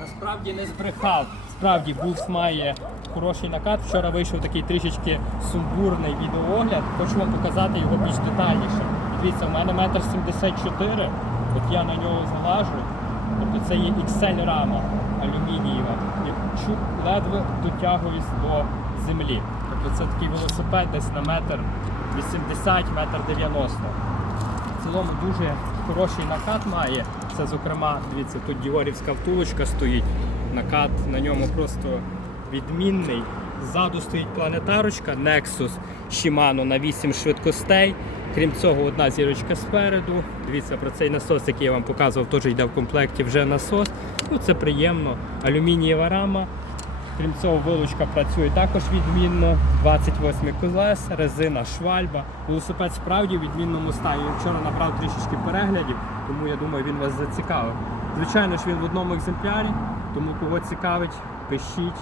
Насправді не збрехав. Справді Булс має хороший накат. Вчора вийшов такий трішечки сумбурний відеоогляд. Хочу вам показати його більш детальніше. Дивіться, у мене метр 74, от я на нього залажу. Тобто це є XL рама алюмінієва. І ледве дотягуюсь до землі. Тобто це такий велосипед десь на метр 80, метр 90. Цілому дуже хороший накат має. Це, зокрема, дивіться, тут діорівська втулочка стоїть. Накат на ньому просто відмінний. Ззаду стоїть планетарочка Nexus Shimano на 8 швидкостей. Крім цього, одна зірочка спереду. Дивіться про цей насос, який я вам показував, теж йде в комплекті вже насос. Ну, це приємно. Алюмінієва рама. Крім цього, вилучка працює також відмінно. 28 колес, резина, швальба. Велосипед справді в відмінному стані. Я Вчора набрав трішечки переглядів, тому я думаю, він вас зацікавив. Звичайно ж, він в одному екземплярі, тому кого цікавить, пишіть,